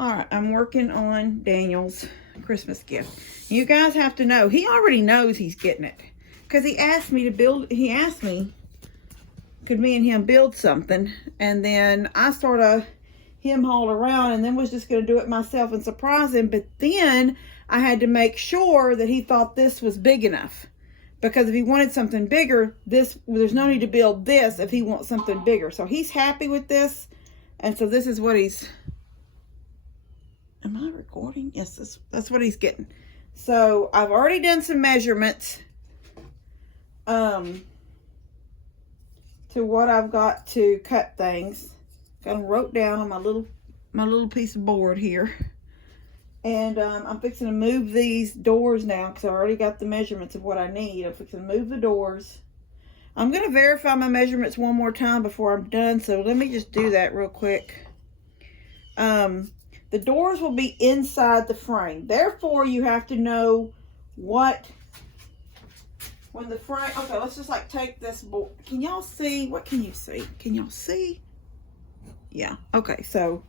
All right, I'm working on Daniel's Christmas gift. You guys have to know, he already knows he's getting it. Because he asked me, could me and him build something? And then I sort of hauled around and then was just going to do it myself and surprise him. But then I had to make sure that he thought this was big enough. Because if he wanted something bigger, there's no need to build this if he wants something bigger. So he's happy with this. And so this is what he's... Am I recording? Yes, that's what he's getting. So I've already done some measurements to what I've got to cut things. Got them wrote down on my little piece of board here. And I'm fixing to move these doors now because I already got the measurements of what I need. I'm fixing to move the doors. I'm going to verify my measurements one more time before I'm done. So let me just do that real quick. The doors will be inside the frame. Therefore, you have to know when the frame, okay, let's just like take this board. Can y'all see? What can you see? Can y'all see? Yeah, okay, so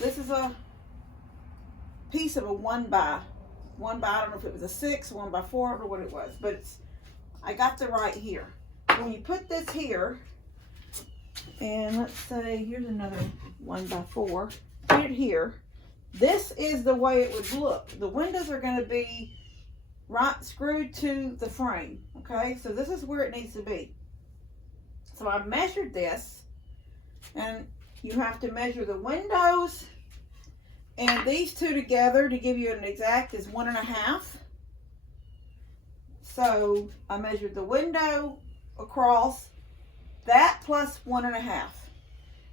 this is a piece of a 1 by, I don't know if it was a 6, 1 by 4, or what it was, but I got the right here. When you put this here, and let's say, here's another 1 by 4. Put it here. This is the way it would look. The windows are going to be right screwed to the frame. Okay, so this is where it needs to be. So I measured this, and you have to measure the windows and these two together to give you an exact is 1.5. So I measured the window across. That plus 1.5.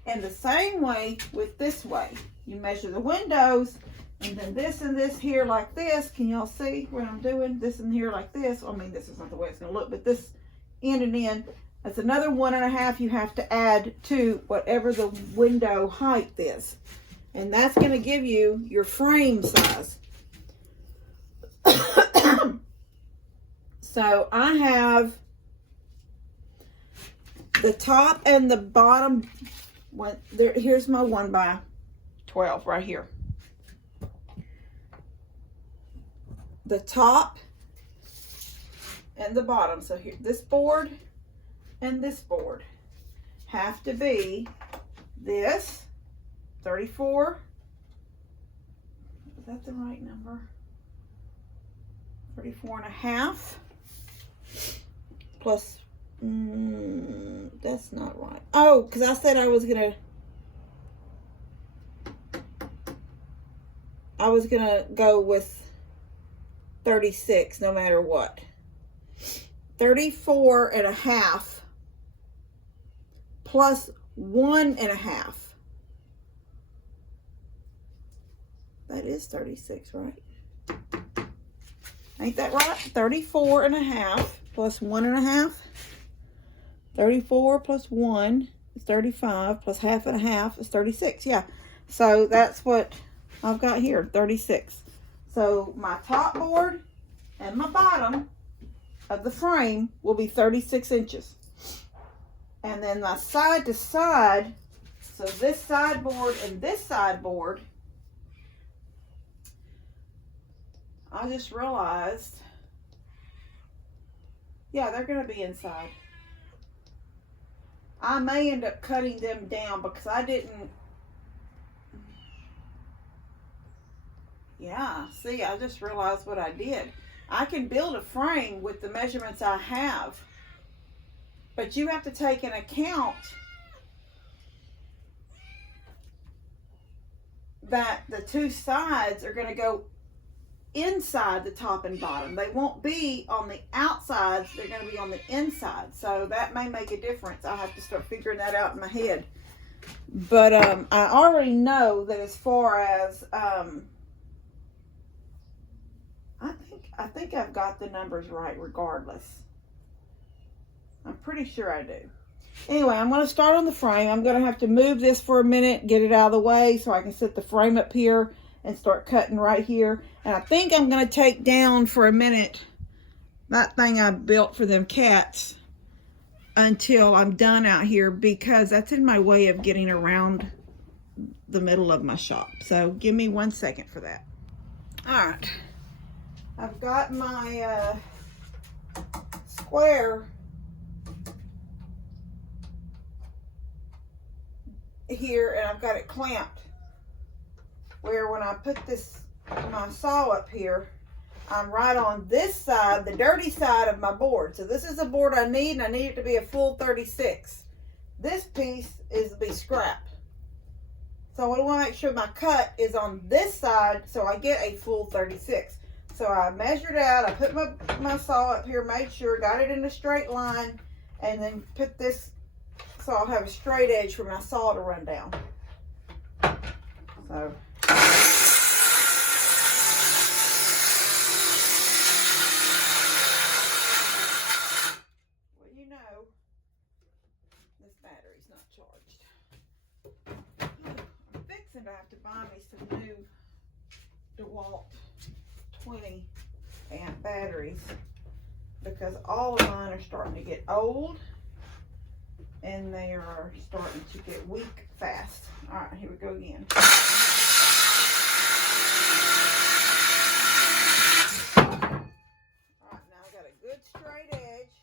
And the same way with this way. You measure the windows and then this and this here like this. Can y'all see what I'm doing? This and here like this. I mean, this is not the way it's going to look, but this end and end. That's another 1.5 you have to add to whatever the window height is. And that's going to give you your frame size. So I have the top and the bottom there. Here's my 1 by 12 right here. The top and the bottom. So here, this board and this board have to be this 34. Is that the right number? 34.5 plus. That's not right. Oh, because I said I was gonna go with 36 no matter what. 34.5 plus 1.5. That is 36, right? Ain't that right? 34.5 plus 1.5. 34 plus 1 is 35, plus 1/2 is 36. Yeah, so that's what I've got here, 36. So my top board and my bottom of the frame will be 36 inches. And then my side to side, so this side board and this side board, I just realized, yeah, they're going to be inside. I may end up cutting them down because I didn't. Yeah, see, I just realized what I did. I can build a frame with the measurements I have. But you have to take into account that the two sides are going to go inside the top and bottom. They won't be on the outsides, they're going to be on the inside. So that may make a difference. I'll have to start figuring that out in my head. But I already know that as far as I think I've got the numbers right regardless. I'm pretty sure I do. Anyway, I'm going to start on the frame. I'm going to have to move this for a minute, get it out of the way so I can set the frame up here and start cutting right here. And I think I'm going to take down for a minute that thing I built for them cats until I'm done out here, because that's in my way of getting around the middle of my shop. So give me 1 second for that. All right, I've got my square here, and I've got it clamped where when I put my saw up here, I'm right on this side, the dirty side of my board. So this is a board I need, and I need it to be a full 36. This piece is to be scrap. So I want to make sure my cut is on this side so I get a full 36. So I measured out, I put my saw up here, made sure, got it in a straight line, and then put this so I'll have a straight edge for my saw to run down. So this battery's not charged. I'm fixing to have to buy me some new DeWalt 20 amp batteries because all of mine are starting to get old and they are starting to get weak fast. All right, here we go again. All right, now I got a good straight edge.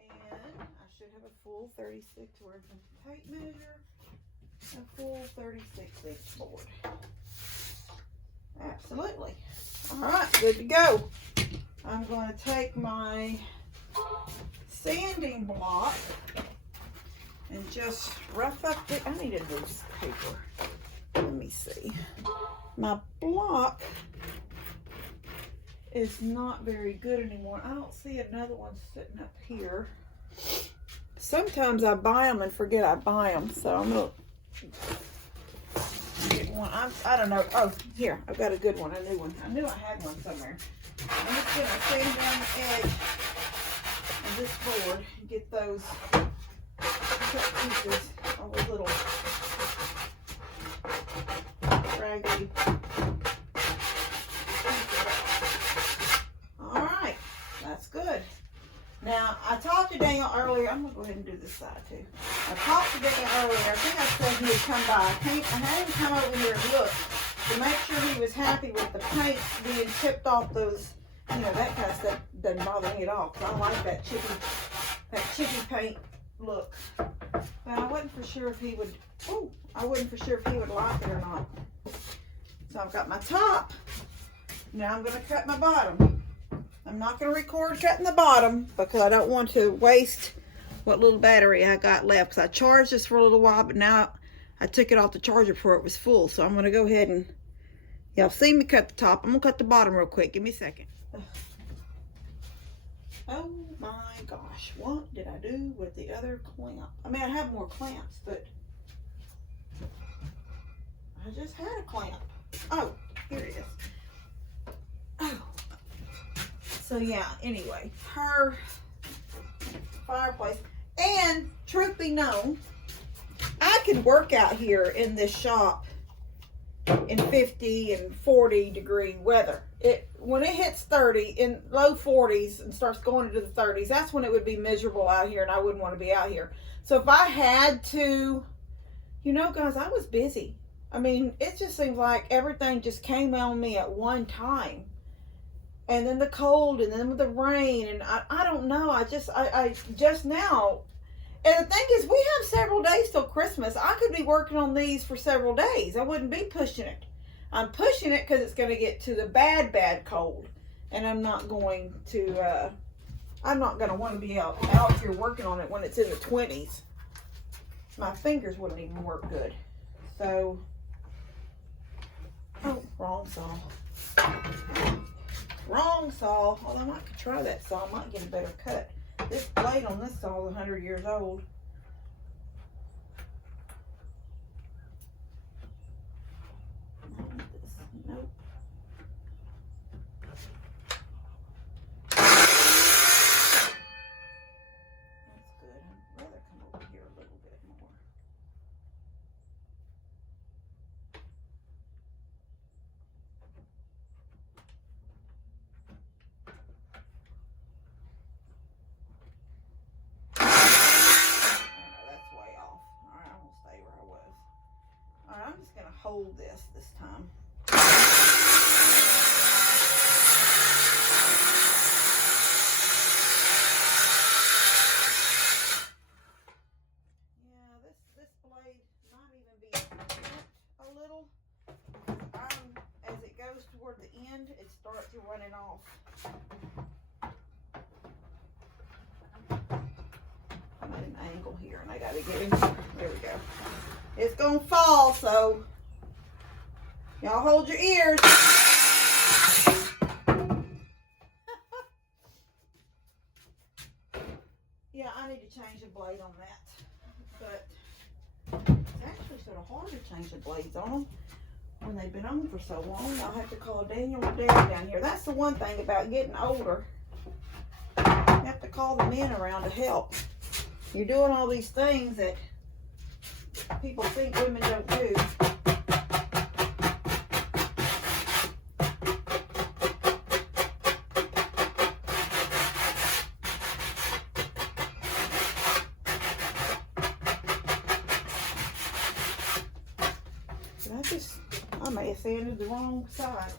I should have a full 36 worth of tape measure, a full 36-inch board. Absolutely. All right, good to go. I'm going to take my sanding block and just rough up the, I need a loose paper. Let me see. My block is not very good anymore. I don't see another one sitting up here. Sometimes I buy them and forget I buy them, so I'm gonna get one. I don't know. Oh, here, I've got a good one, a new one. I knew I had one somewhere. I'm just gonna sand down the edge of this board and get those cut pieces, all those little raggedy. All right, that's good. Now, I talked to Daniel earlier. I'm going to go ahead and do this side, too. I talked to Daniel earlier. I think I said he would come by. I had him come over here and look to make sure he was happy with the paint being chipped off those, you know, that kind of stuff doesn't bother me at all, because I like that chippy paint look. But I wasn't for sure if he would, like it or not. So I've got my top. Now I'm going to cut my bottom. I'm not going to record cutting the bottom because I don't want to waste what little battery I got left, because I charged this for a little while, but now I took it off the charger before it was full. So I'm going to go ahead and, y'all see me cut the top. I'm going to cut the bottom real quick. Give me a second. Oh my gosh, what did I do with the other clamp? I mean, I have more clamps, but I just had a clamp. Oh, here it is. Oh. So yeah, anyway, her fireplace. And truth be known, I could work out here in this shop in 50 and 40 degree weather. When it hits 30, in low 40s and starts going into the 30s, that's when it would be miserable out here and I wouldn't want to be out here. So if I had to, you know, guys, I was busy. I mean, it just seems like everything just came on me at one time. And then the cold, and then with the rain, and I don't know. I just now. And the thing is, we have several days till Christmas. I could be working on these for several days. I wouldn't be pushing it. I'm pushing it because it's going to get to the bad cold. And I'm not going to want to be out here working on it when it's in the 20s. My fingers wouldn't even work good. So, oh, wrong saw. Wrong saw. Well, I might try that saw. I might get a better cut. This blade on this saw is 100 years old. Nope. That's good. I'd rather come over here a little bit more. hold this time. Yeah, this blade might even be bent a little. As it goes toward the end, it starts running off. I'm at an angle here, and I got to get in here. There we go. It's gonna fall, so y'all hold your ears. Yeah, I need to change the blade on that, but it's actually sort of hard to change the blades on them when they've been on for so long. I'll have to call Daniel and Dad down here. That's the one thing about getting older. You have to call the men around to help. You're doing all these things that people think women don't do. I may have sanded the wrong side.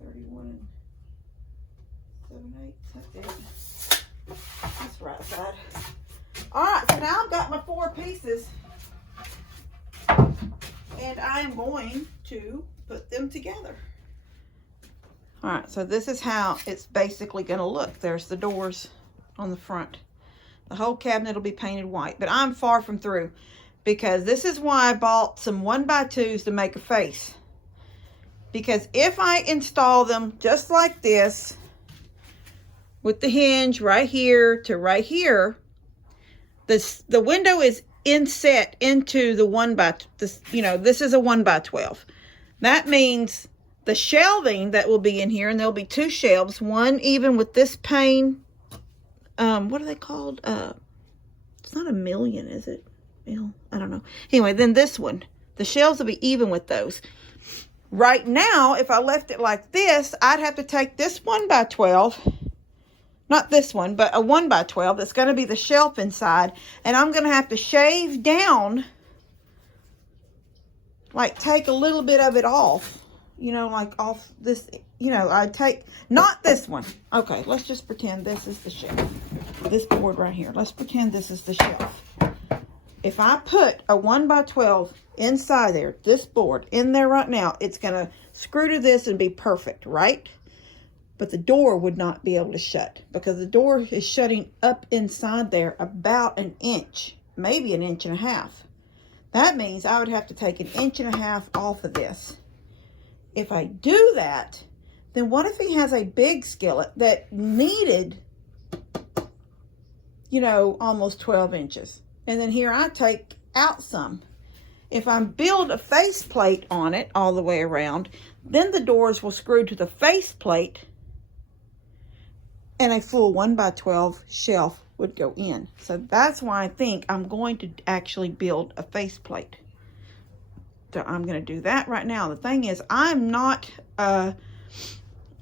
31 and 7/8. That's it. That's the right side. Alright, so now I've got my 4 pieces. And I am going to put them together. Alright, so this is how it's basically going to look. There's the doors on the front. The whole cabinet will be painted white. But I'm far from through, because this is why I bought some 1x2s to make a face. Because if I install them just like this, with the hinge right here to right here, the window is inset into the this is a 1x12. That means the shelving that will be in here, and there'll be 2 shelves, one even with this pane. What are they called? It's not a million, is it? I don't know. Anyway, then this one, the shelves will be even with those. Right now, if I left it like this, I'd have to take this 1x12, not this one, but a 1x12 that's going to be the shelf inside, and I'm going to have to shave down, like take a little bit of it off, like off this, I'd take, not this one. Okay, let's just pretend this is the shelf. This board right here. Let's pretend this is the shelf. If I put a 1x12 inside there, this board in there right now, it's going to screw to this and be perfect, right? But the door would not be able to shut, because the door is shutting up inside there about 1 inch, maybe 1.5 inches. That means I would have to take 1.5 inches off of this. If I do that, then what if he has a big skillet that needed, almost 12 inches? And then here I take out some. If I build a faceplate on it all the way around, then the doors will screw to the faceplate, and a full 1x12 shelf would go in. So that's why I think I'm going to actually build a faceplate. So I'm going to do that right now. The thing is, I'm not, I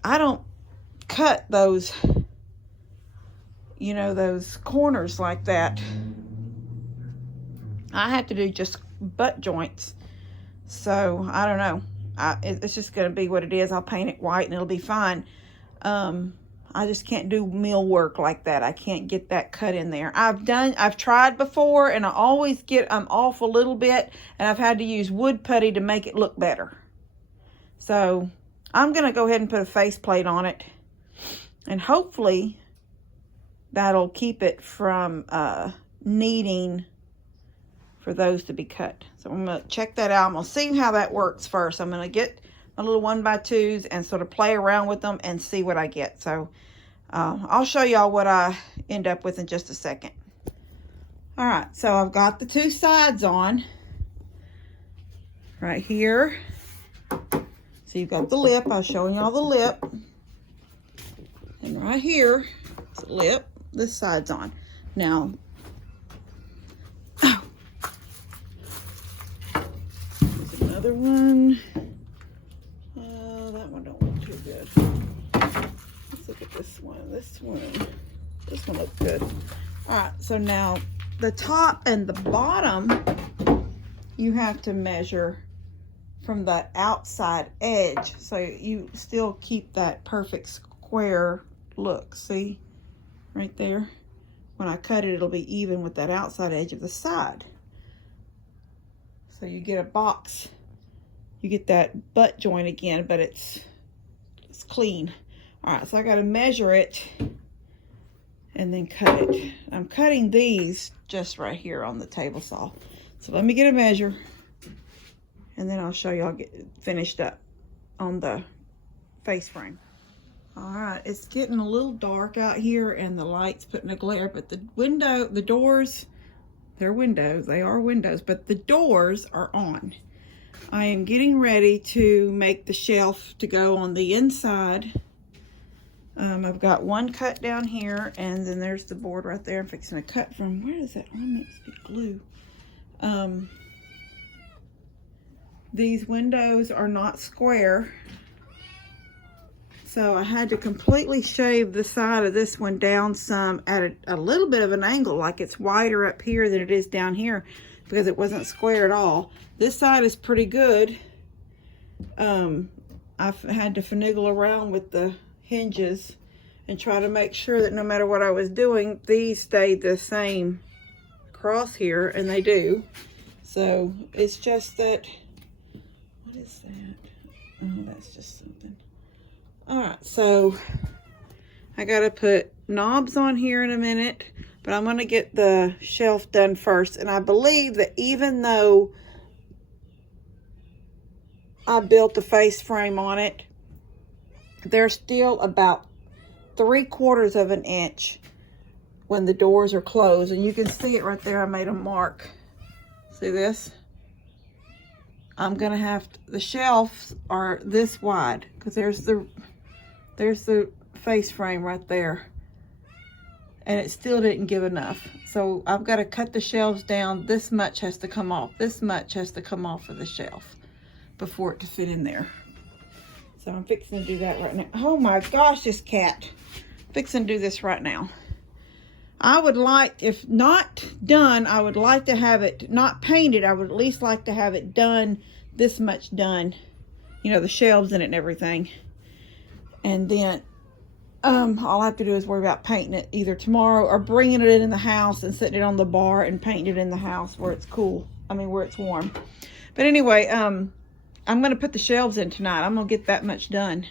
don't cut those, those corners like that. I have to do just butt joints. So I don't know. It's just going to be what it is. I'll paint it white and it'll be fine. I just can't do mill work like that. I can't get that cut in there. I've tried before, and I always I'm off a little bit, and I've had to use wood putty to make it look better. So I'm going to go ahead and put a faceplate on it, and hopefully that'll keep it from needing for those to be cut. So I'm going to check that out. I'm going to see how that works first. I'm going to get my little 1x2s and sort of play around with them and see what I get. So I'll show y'all what I end up with in just a second. All right, so I've got the 2 sides on right here. So you've got the lip. I was showing y'all the lip. And right here is the lip. This side's on. Now, there's another one. That one don't look too good. Let's look at this one. This one looks good. All right, so now the top and the bottom you have to measure from that outside edge so you still keep that perfect square look. See right there, when I cut it, it'll be even with that outside edge of the side. So you get a box, you get that butt joint again, but it's clean. All right, so I got to measure it and then cut it. I'm cutting these just right here on the table saw. So let me get a measure, and then I'll show you. I'll get finished up on the face frame. All right, it's getting a little dark out here and the light's putting a glare, but the doors, they're windows. They are windows, but the doors are on. I am getting ready to make the shelf to go on the inside. I've got one cut down here, and then there's the board right there. I'm fixing to cut from, where is that? Oh, it must be glue. These windows are not square, so I had to completely shave the side of this one down some at a little bit of an angle, like it's wider up here than it is down here, because it wasn't square at all. This side is pretty good. I've had to finagle around with the hinges and try to make sure that no matter what I was doing, these stayed the same across here, and they do. So it's just that, what is that? Oh, that's just something. All right, so I gotta put knobs on here in a minute, but I'm gonna get the shelf done first. And I believe that even though I built the face frame on it, there's still about 3/4 of an inch when the doors are closed. And you can see it right there. I made a mark. See this? I'm gonna have to, the shelves are this wide, because there's the face frame right there, and it still didn't give enough. So I've got to cut the shelves down. This much has to come off. This much has to come off of the shelf before it to fit in there. So I'm fixing to do that right now. Oh my gosh, this cat. Fixing to do this right now. I would like, if not done, I would like to have it not painted. I would at least like to have it done, this much done. You know, the shelves in it and everything. And then all I have to do is worry about painting it either tomorrow or bringing it in the house and setting it on the bar and painting it in the house where it's cool. I mean, where it's warm. But anyway, I'm going to put the shelves in tonight. I'm going to get that much done.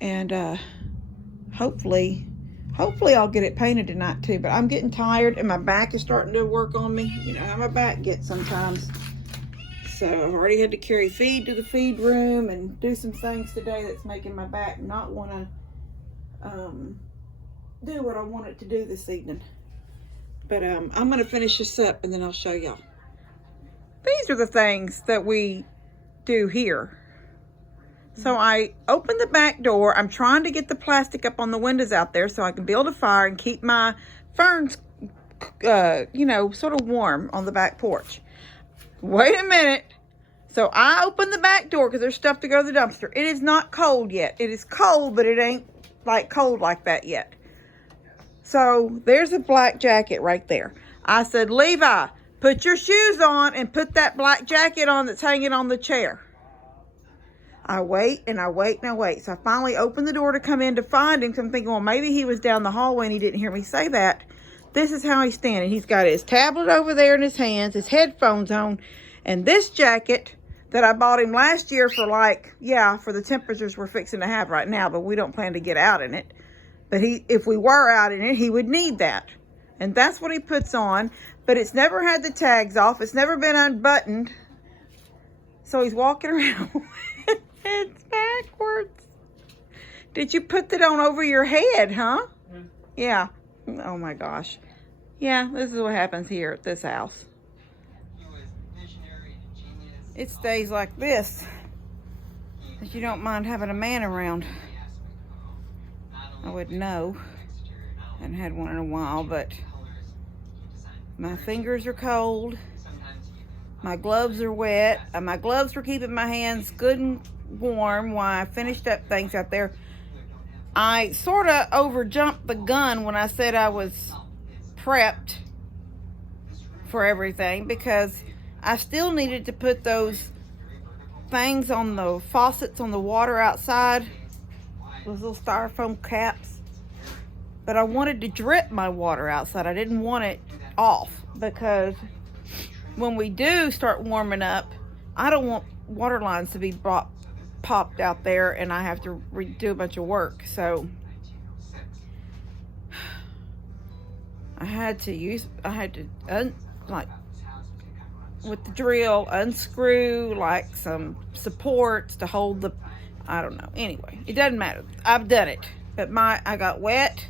And hopefully I'll get it painted tonight too. But I'm getting tired and my back is starting to work on me. You know how my back gets sometimes. So I've already had to carry feed to the feed room and do some things today that's making my back not want to do what I want it to do this evening. But I'm going to finish this up and then I'll show y'all. These are the things that we do here. So I opened the back door. I'm trying to get the plastic up on the windows out there so I can build a fire and keep my ferns, you know, sort of warm on the back porch. Wait a minute. So I opened the back door because there's stuff to go to the dumpster. It is not cold yet. It is cold, but it ain't like cold like that yet. So there's a black jacket right there. I said, Levi, put your shoes on and put that black jacket on that's hanging on the chair. I wait and I wait and I wait. So I finally opened the door to come in to find him. So I'm thinking, well, maybe he was down the hallway and he didn't hear me say that. This is how he's standing. He's got his tablet over there in his hands, his headphones on, and this jacket that I bought him last year for for the temperatures we're fixing to have right now, but we don't plan to get out in it. But if we were out in it, he would need that. And that's what he puts on, but it's never had the tags off. It's never been unbuttoned. So he's walking around with it's backwards. Did you put that on over your head, huh? Yeah. Oh my gosh. Yeah, this is what happens here at this house. It stays like this if you don't mind having a man around. I would know. I haven't had one in a while, but my fingers are cold. My gloves are wet. My gloves were keeping my hands good and warm while I finished up things out there. I sort of overjumped the gun when I said I was prepped for everything, because I still needed to put those things on the faucets on the water outside, those little styrofoam caps. But I wanted to drip my water outside. I didn't want it off, because when we do start warming up, I don't want water lines to be popped out there and I have to do a bunch of work. So I had to like with the drill, unscrew like some supports to hold the, I don't know. Anyway, it doesn't matter. I've done it. But I got wet.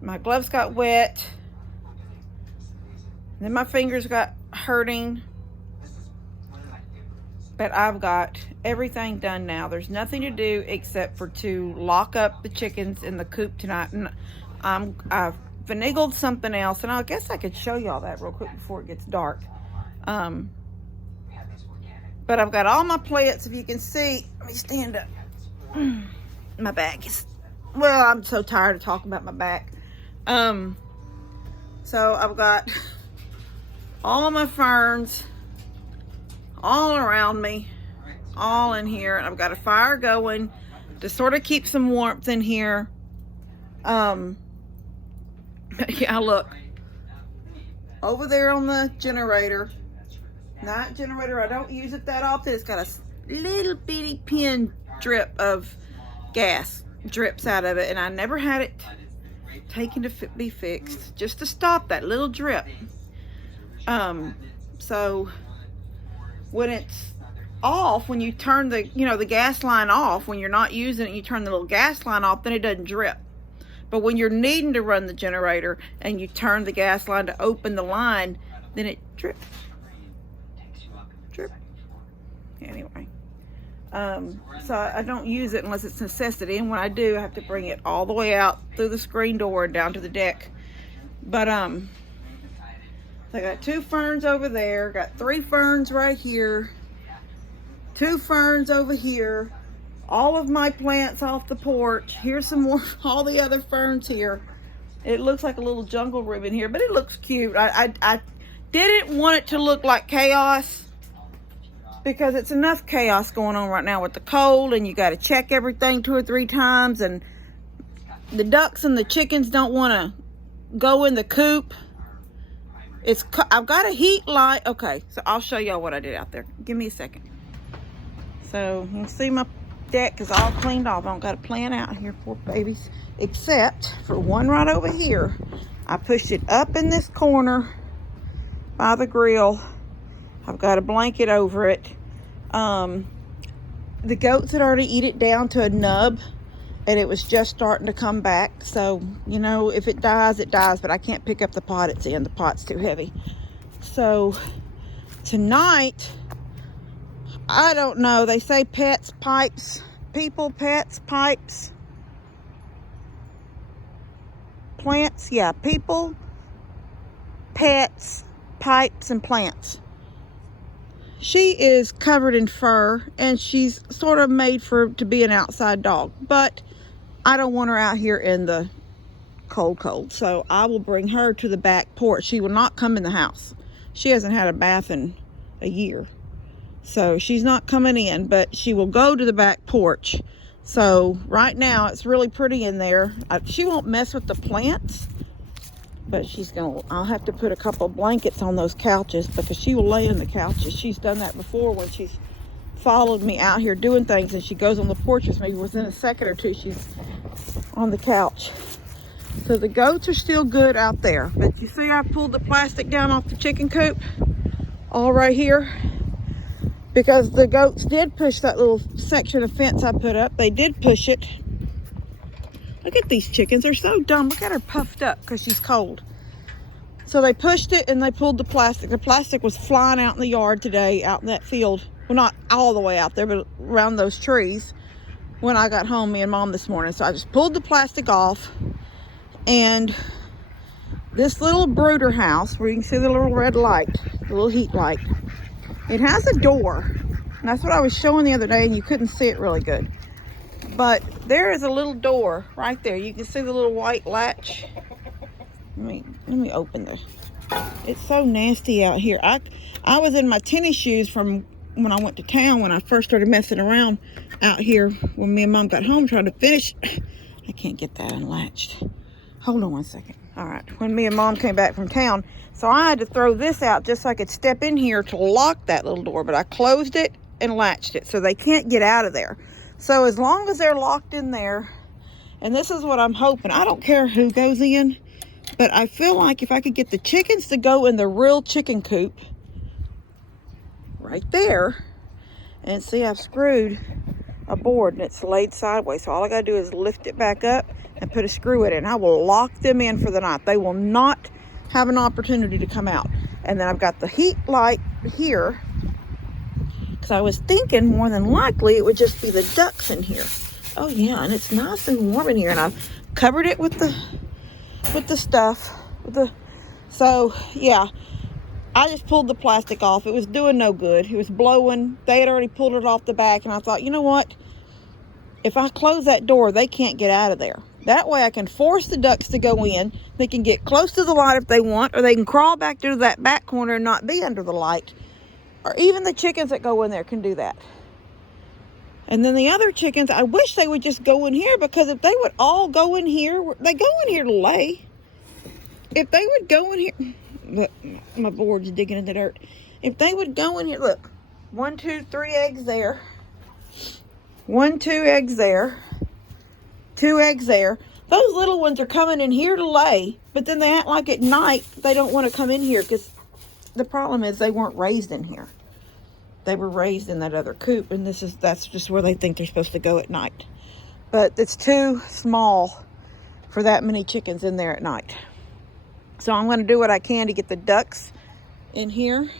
My gloves got wet. Then my fingers got hurting. But I've got everything done now. There's nothing to do except for to lock up the chickens in the coop tonight. And I've finagled something else, and I guess I could show y'all that real quick before it gets dark. But I've got all my plants, if you can see. Let me stand up. My back is, well, I'm so tired of talking about my back. So I've got all my ferns all around me, all in here, and I've got a fire going to sort of keep some warmth in here. Yeah, look over there on the generator, night generator. I don't use it that often. It's got a little bitty pin drip of gas drips out of it, and I never had it taken to be fixed, just to stop that little drip. So when it's off, when you turn the, the gas line off, when you're not using it, you turn the little gas line off, then it doesn't drip. But when you're needing to run the generator and you turn the gas line to open the line, then it drips. Drip. Anyway. So I don't use it unless it's necessity. And when I do, I have to bring it all the way out through the screen door and down to the deck. But, so I got 2 ferns over there. Got 3 ferns right here. 2 ferns over here. All of my plants off the porch. Here's some more, all the other ferns here. It looks like a little jungle ribbon here, but it looks cute. I didn't want it to look like chaos, because it's enough chaos going on right now with the cold, and you got to check everything 2 or 3 times, and the ducks and the chickens don't want to go in the coop. I've got a heat light. Okay, so I'll show y'all what I did out there. Give me a second. So you can see my deck is all cleaned off. I don't got a plant out here, poor babies, except for one right over here. I pushed it up in this corner by the grill. I've got a blanket over it. The goats had already eat it down to a nub, and it was just starting to come back. So, if it dies, it dies, but I can't pick up the pot it's in. The pot's too heavy. So tonight, I don't know. They say pets, pipes, people, pets, pipes, plants. Yeah, people, pets, pipes, and plants. She is covered in fur, and she's sort of made to be an outside dog. But I don't want her out here in the cold. So I will bring her to the back porch. She will not come in the house. She hasn't had a bath in a year. So she's not coming in, but she will go to the back porch. So right now it's really pretty in there. She won't mess with the plants, but I'll have to put a couple of blankets on those couches, because she will lay in the couches. She's done that before when she's followed me out here doing things, and she goes on the porch with me. Within a second or two, she's on the couch. So the goats are still good out there. But you see, I pulled the plastic down off the chicken coop, all right here, because the goats did push that little section of fence I put up. They did push it. Look at these chickens. They're so dumb. Look at her puffed up because she's cold. So they pushed it and they pulled the plastic. The plastic was flying out in the yard today, out in that field. Well, not all the way out there, but around those trees when I got home, me and Mom, this morning. So I just pulled the plastic off. And this little brooder house, where you can see the little red light, the little heat light, it has a door. And that's what I was showing the other day, and you couldn't see it really good. But there is a little door right there. You can see the little white latch. Let me open the It's so nasty out here. I was in my tennis shoes from when I went to town, when I first started messing around out here, when me and Mom got home trying to finish. I can't get that unlatched. Hold on one second. All right, when me and Mom came back from town, so I had to throw this out just so I could step in here to lock that little door, but I closed it and latched it so they can't get out of there. So as long as they're locked in there, and this is what I'm hoping, I don't care who goes in, but I feel like if I could get the chickens to go in the real chicken coop right there, and see, I've screwed a board and it's laid sideways, so all I gotta do is lift it back up and put a screw in it, and I will lock them in for the night. They will not have an opportunity to come out. And then I've got the heat light here, because I was thinking more than likely it would just be the ducks in here. Oh yeah, and it's nice and warm in here, and I've covered it with the stuff. So yeah, I just pulled the plastic off. It was doing no good. It was blowing. They had already pulled it off the back, and I thought, you know what? If I close that door, they can't get out of there. That way I can force the ducks to go in. They can get close to the light if they want, or they can crawl back to that back corner and not be under the light. Or even the chickens that go in there can do that. And then the other chickens, I wish they would just go in here, because if they would all go in here, they go in here to lay. If they would go in here, look, my board's digging in the dirt. If they would go in here, look, 1, 2, 3 eggs there. 1, 2 eggs there. 2 eggs there. Those little ones are coming in here to lay, but then they act like at night they don't want to come in here, because the problem is they weren't raised in here. They were raised in that other coop, and that's just where they think they're supposed to go at night. But it's too small for that many chickens in there at night. So I'm going to do what I can to get the ducks in here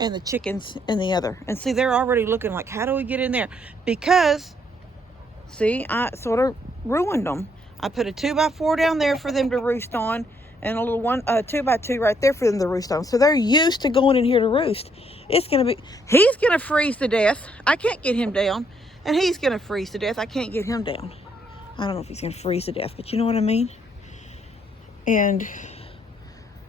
and the chickens in the other. And see, they're already looking like, how do we get in there? Because, see, I sort of ruined them. I put a 2x4 down there for them to roost on, and a little 2x2 right there for them to roost on. So they're used to going in here to roost. It's going to be, he's going to freeze to death. I can't get him down. And he's going to freeze to death. I can't get him down. I don't know if he's going to freeze to death, but you know what I mean? And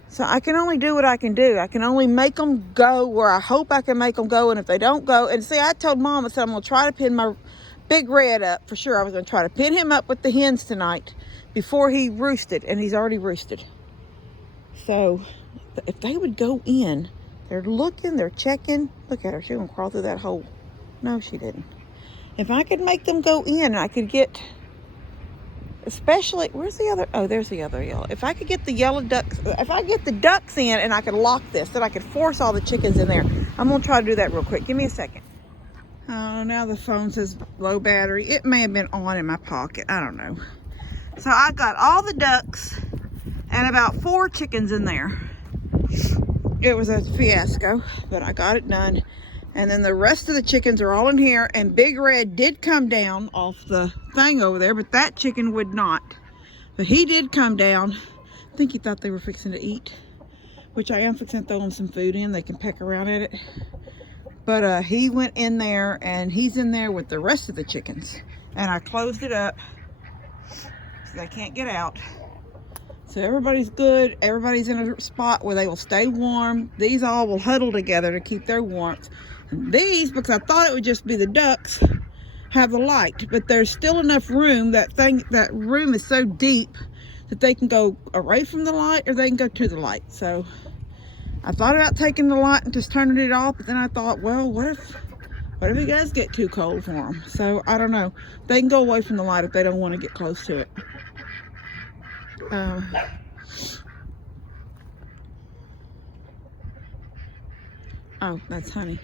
so I can only do what I can do. I can only make them go where I hope I can make them go. And if they don't go, and see, I told Mom, I said, I'm going to try to pin my Big Red up for sure. I was going to try to pin him up with the hens tonight before he roosted, and he's already roosted. So if they would go in, they're looking, they're checking. Look at her, she's going to crawl through that hole. No, she didn't. If I could make them go in, I could get, especially, where's the other? Oh, there's the other yellow. If I could get the yellow ducks, if I get the ducks in and I could lock this, then I could force all the chickens in there. I'm going to try to do that real quick. Give me a second. Oh, now the phone says low battery. It may have been on in my pocket. I don't know. So I got all the ducks and about 4 chickens in there. It was a fiasco, but I got it done. And then the rest of the chickens are all in here, and Big Red did come down off the thing over there, but that chicken would not. But he did come down. I think he thought they were fixing to eat, which I am fixing to throw them some food in. They can peck around at it. But he went in there, and he's in there with the rest of the chickens. And I closed it up so they can't get out. So everybody's good. Everybody's in a spot where they will stay warm. These all will huddle together to keep their warmth. And these, because I thought it would just be the ducks, have the light. But there's still enough room. That room is so deep that they can go away from the light or they can go to the light. So I thought about taking the light and just turning it off. But then I thought, well, what if it does get too cold for them? So I don't know. They can go away from the light if they don't want to get close to it. Oh, that's honey.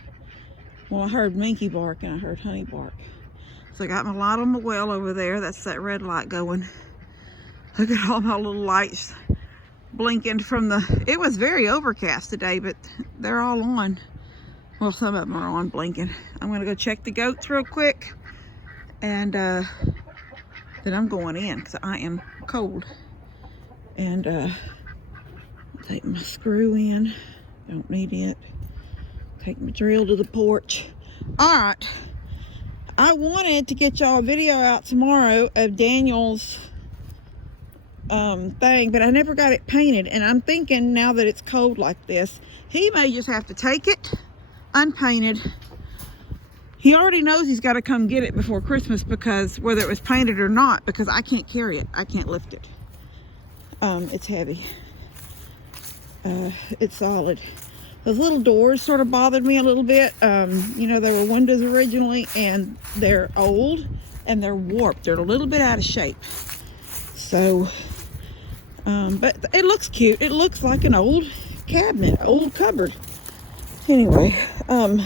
Well, I heard Minky bark and I heard honey bark. So I got my light on my well over there. That's that red light going. Look at all my little lights blinking from the, it was very overcast today, but they're all on. Well, some of them are on blinking. I'm going to go check the goats real quick. And then I'm going in because I am cold. And take my screw in. Don't need it. Take my drill to the porch. All right. I wanted to get y'all a video out tomorrow of Daniel's thing, but I never got it painted. And I'm thinking now that it's cold like this, he may just have to take it unpainted. He already knows he's got to come get it before Christmas, because whether it was painted or not, because I can't carry it. I can't lift it. It's heavy. It's solid. Those little doors sort of bothered me a little bit. You know, they were windows originally, and they're old and they're warped. They're a little bit out of shape. So, but it looks cute. It looks like an old cabinet, old cupboard. Anyway, what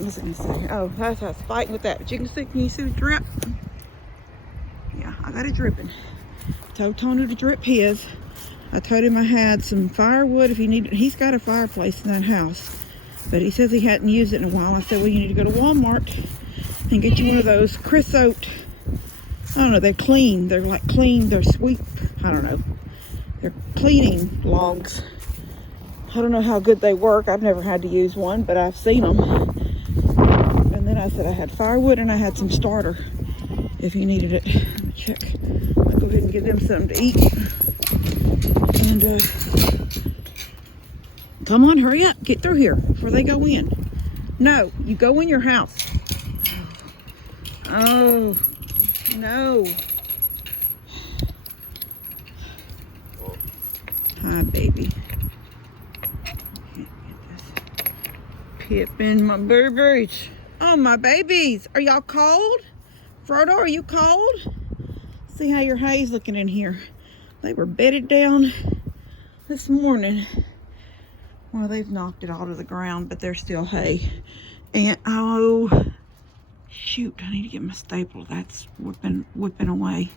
was I gonna say? Oh, I was fighting with that. But you can you see the drip? Yeah, I got it dripping. Told Tony to drip his. I told him I had some firewood if he needed. He's got a fireplace in that house, but he says he hadn't used it in a while. I said, well, you need to go to Walmart and get you one of those creosote. I don't know, they're clean. They're like clean, they're sweet. I don't know. They're cleaning logs. I don't know how good they work. I've never had to use one, but I've seen them. And then I said I had firewood and I had some starter if he needed it. Let me check. I'll go ahead and give them something to eat. And come on, hurry up. Get through here before they go in. No, you go in your house. Oh, no. Hi, baby. Can't get this pip in my babies. Oh, my babies. Are y'all cold? Frodo, are you cold? See how your hay's looking in here. They were bedded down this morning. Well, they've knocked it all to the ground, but they're still hay. And, oh, shoot, I need to get my staple. That's whipping away.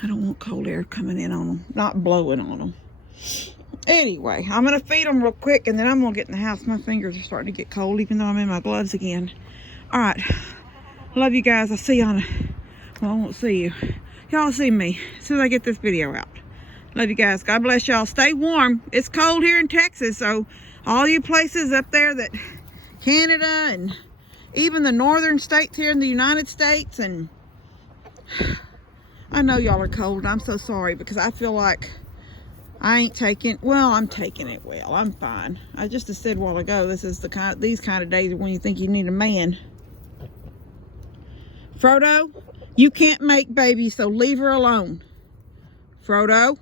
I don't want cold air coming in on them, not blowing on them. Anyway, I'm going to feed them real quick, and then I'm going to get in the house. My fingers are starting to get cold, even though I'm in my gloves again. All right. Love you guys. I'll see you on well, I won't see you. Y'all see me as soon as I get this video out. Love you guys. God bless y'all. Stay warm. It's cold here in Texas, so all you places up there that Canada and even the northern states here in the United States, and I know y'all are cold. I'm so sorry, because I feel like I ain't taking, well, I'm taking it well. I'm fine. I just said a while ago, this is these kind of days when you think you need a man. Frodo, you can't make babies, so leave her alone. Frodo.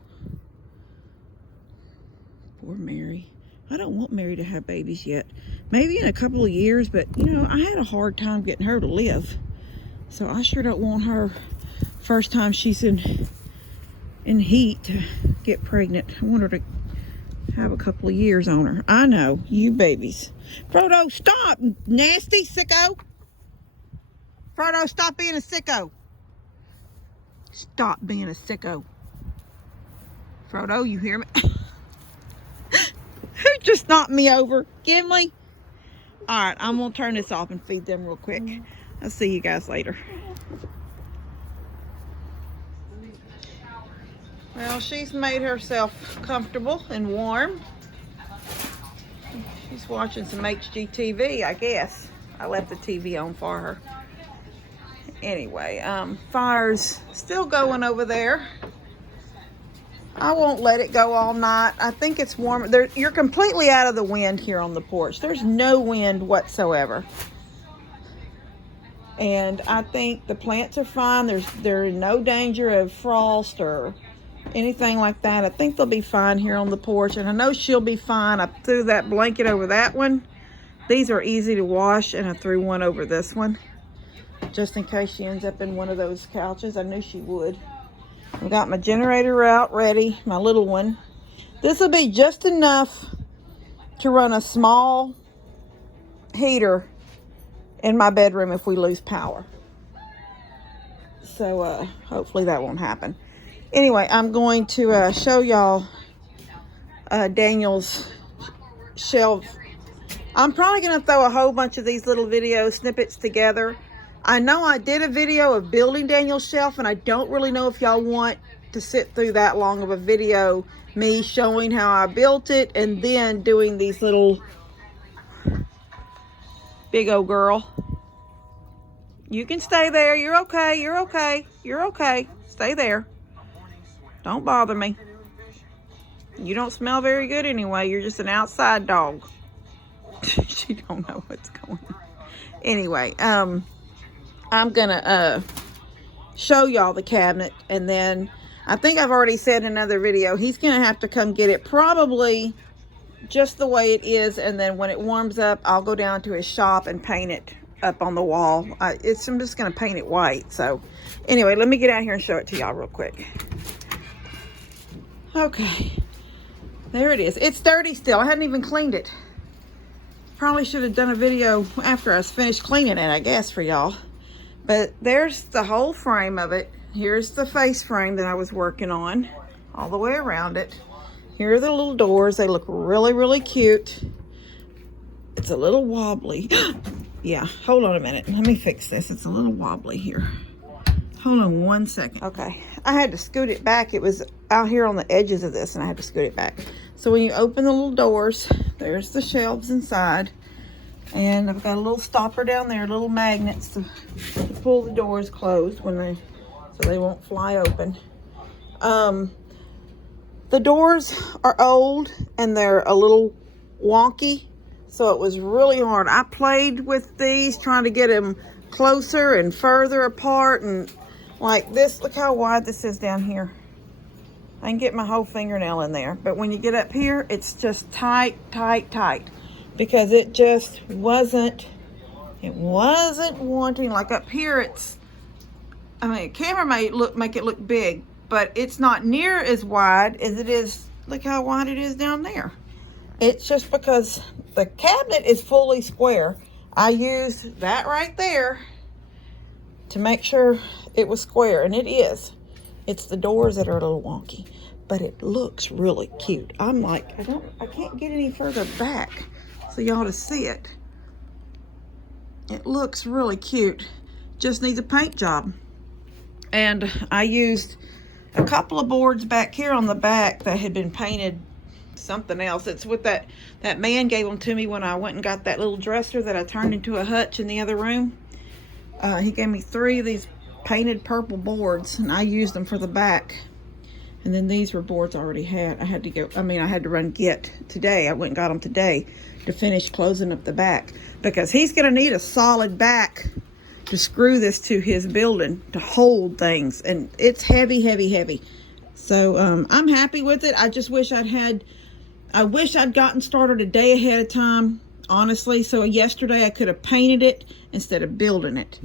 Poor Mary. I don't want Mary to have babies yet. Maybe in a couple of years, but you know, I had a hard time getting her to live. So I sure don't want her first time she's in heat to get pregnant. I want her to have a couple of years on her. I know, you babies. Frodo, stop, nasty sicko. Frodo, stop being a sicko. Stop being a sicko. Frodo, you hear me? Who just knocked me over? Gimli? Alright, I'm going to turn this off and feed them real quick. I'll see you guys later. Well, she's made herself comfortable and warm. She's watching some HGTV, I guess. I left the TV on for her. Anyway, fire's still going over there. I won't let it go all night. I think it's warm. You're completely out of the wind here on the porch. There's no wind whatsoever. And I think the plants are fine. They're in no danger of frost or anything like that. I think they'll be fine here on the porch. And I know she'll be fine. I threw that blanket over that one. These are easy to wash, and I threw one over this one, just in case she ends up in one of those couches. I knew she would. I got my generator out ready, my little one. This will be just enough to run a small heater in my bedroom if we lose power. So hopefully that won't happen. Anyway, I'm going to show y'all Daniel's shelf. I'm probably going to throw a whole bunch of these little video snippets together. I know I did a video of building Daniel's shelf, and I don't really know if y'all want to sit through that long of a video, me showing how I built it and then doing these little, big old girl. You can stay there. You're okay. You're okay. You're okay. Stay there. Don't bother me. You don't smell very good anyway. You're just an outside dog. She don't know what's going on. Anyway, I'm gonna show y'all the cabinet, and then I think I've already said in another video, he's gonna have to come get it probably just the way it is, and then when it warms up, I'll go down to his shop and paint it up on the wall. I'm just gonna paint it white. So anyway, let me get out here and show it to y'all real quick. Okay, there it is. It's dirty still. I hadn't even cleaned it. Probably should have done a video after I was finished cleaning it, I guess, for y'all. But there's the whole frame of it. Here's the face frame that I was working on, all the way around it. Here are the little doors. They look really, really cute. It's a little wobbly. Yeah, hold on a minute. Let me fix this. It's a little wobbly here. Hold on 1 second. Okay, I had to scoot it back. It was out here on the edges of this, and I had to scoot it back. So when you open the little doors, there's the shelves inside. And I've got a little stopper down there, little magnets to pull the doors closed so they won't fly open. The doors are old and they're a little wonky, so it was really hard. I played with these, trying to get them closer and further apart, and like this, look how wide this is down here. I can get my whole fingernail in there, but when you get up here, it's just tight, tight, tight, because it just wasn't wanting. Like up here, I mean, a camera may make it look big, but it's not near as wide as it is. Look how wide it is down there. It's just because the cabinet is fully square. I used that right there to make sure it was square, and it is. It's the doors that are a little wonky, but it looks really cute. I'm like, I can't get any further back so y'all to see it. It looks really cute. Just needs a paint job. And I used a couple of boards back here on the back that had been painted something else. It's what that man gave them to me when I went and got that little dresser that I turned into a hutch in the other room. He gave me 3 of these painted purple boards, and I used them for the back. And then these were boards I already had. I had to run get today. I went and got them today to finish closing up the back, because he's going to need a solid back to screw this to his building to hold things, and it's heavy, heavy, heavy. So I'm happy with it. I just wish I wish I'd gotten started a day ahead of time, honestly. So yesterday I could have painted it instead of building it.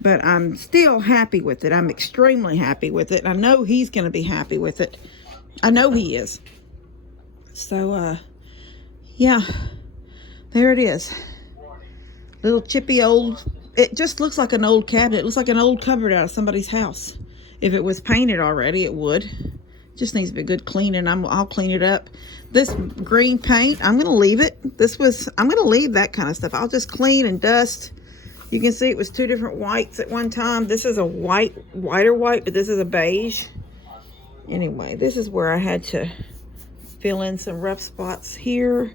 But I'm still happy with it. I'm extremely happy with it. I know he's going to be happy with it. I know he is. So yeah, there it is. Little chippy old. It just looks like an old cabinet. It looks like an old cupboard out of somebody's house. If it was painted already, it would. Just needs to be good cleaning. I'll clean it up. This green paint, I'm going to leave it. I'm going to leave that kind of stuff. I'll just clean and dust. You can see it was 2 different whites at one time. This is a whiter white, but this is a beige. Anyway, this is where I had to fill in some rough spots here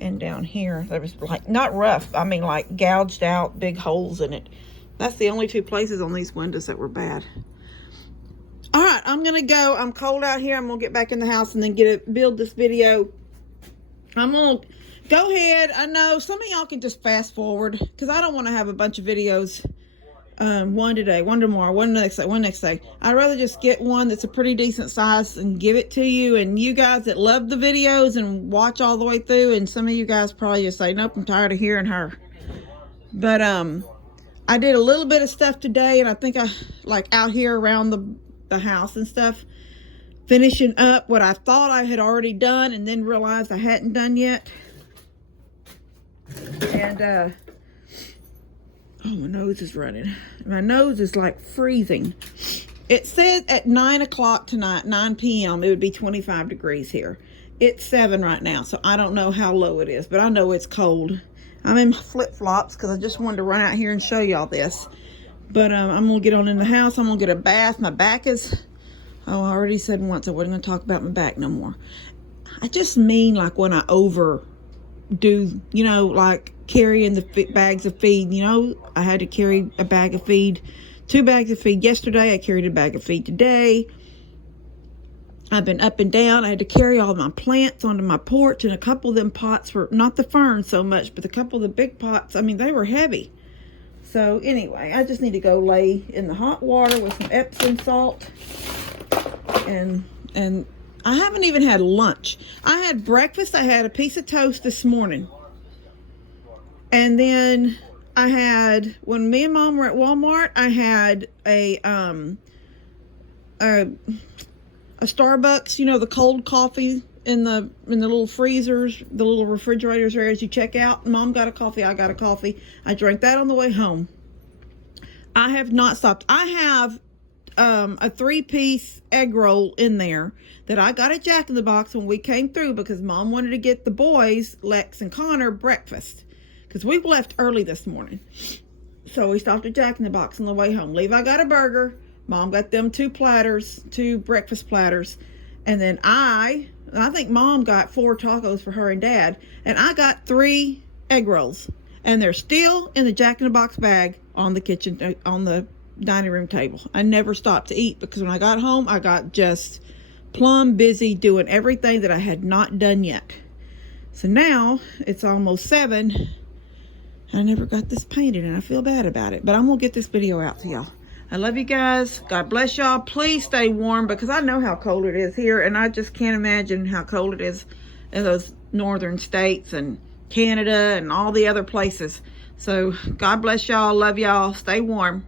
and down here. There was like, not rough, I mean like gouged out big holes in it. That's the only 2 places on these windows that were bad. All right, I'm gonna go. I'm cold out here. I'm gonna get back in the house and then build this video. I'm gonna go ahead. I know some of y'all can just fast forward, because I don't want to have a bunch of videos. One today, one tomorrow, one next day, one next day. I'd rather just get one that's a pretty decent size and give it to you. And you guys that love the videos and watch all the way through, and some of you guys probably just say, nope, I'm tired of hearing her. But I did a little bit of stuff today, and I think I like out here around the house and stuff, finishing up what I thought I had already done and then realized I hadn't done yet. And oh, my nose is running. My nose is like freezing. It said at 9 o'clock tonight, 9 p.m. it would be 25 degrees here. It's 7 right now, so I don't know how low it is, but I know it's cold. I'm in flip-flops because I just wanted to run out here and show y'all this. But I'm going to get on in the house. I'm going to get a bath. My back is... Oh, I already said once I wasn't going to talk about my back no more. I just mean like when I overdo, you know, like carrying the bags of feed. You know, I had to carry a bag of feed, 2 bags of feed yesterday. I carried a bag of feed today. I've been up and down. I had to carry all my plants onto my porch, and a couple of them pots were, not the ferns so much, but a couple of the big pots, I mean, they were heavy. So anyway, I just need to go lay in the hot water with some Epsom salt. And I haven't even had lunch. I had breakfast. I had a piece of toast this morning. And then I had, when me and Mom were at Walmart, I had a Starbucks, you know, the cold coffee in the little freezers, the little refrigerators there as you check out. Mom got a coffee, I got a coffee. I drank that on the way home. I have not stopped. I have a 3-piece egg roll in there that I got at Jack in the Box when we came through because Mom wanted to get the boys, Lex and Connor, breakfast because we left early this morning. So we stopped at Jack in the Box on the way home. Levi got a burger. Mom got them 2 platters, 2 breakfast platters. And then I think Mom got 4 tacos for her and Dad. And I got 3 egg rolls. And they're still in the Jack in the Box bag on the kitchen, on the dining room table. I never stopped to eat because when I got home, I got just plumb busy doing everything that I had not done yet. So now it's almost 7. I never got this painted and I feel bad about it. But I'm going to get this video out to y'all. I love you guys. God bless y'all. Please stay warm because I know how cold it is here. And I just can't imagine how cold it is in those northern states and Canada and all the other places. So God bless y'all. Love y'all. Stay warm.